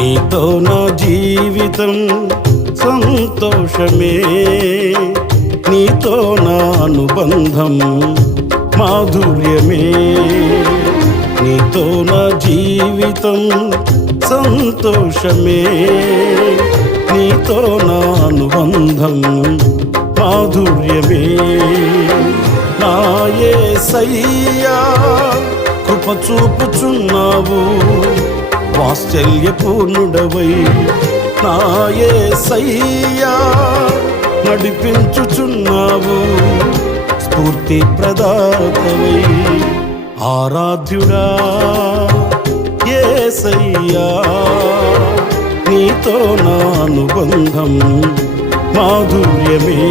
నీతో నా జీవితం సంతోషమే, నీతో నా అనుబంధం మాధుర్యమే. నీతో నా జీవితం సంతోషమే, నీతో నా అనుబంధం మాధుర్యమే. నా యేసయ్యా కృప చూపుచున్నావు, వాత్సల్యపూర్ణుడవై. నా యేసయ్యా నడిపించుచున్నావు, స్ఫూర్తి ప్రదాతవై. ఆరాధ్యుడా యేసయ్యా, నీతో నా అనుబంధం మాధుర్యమే.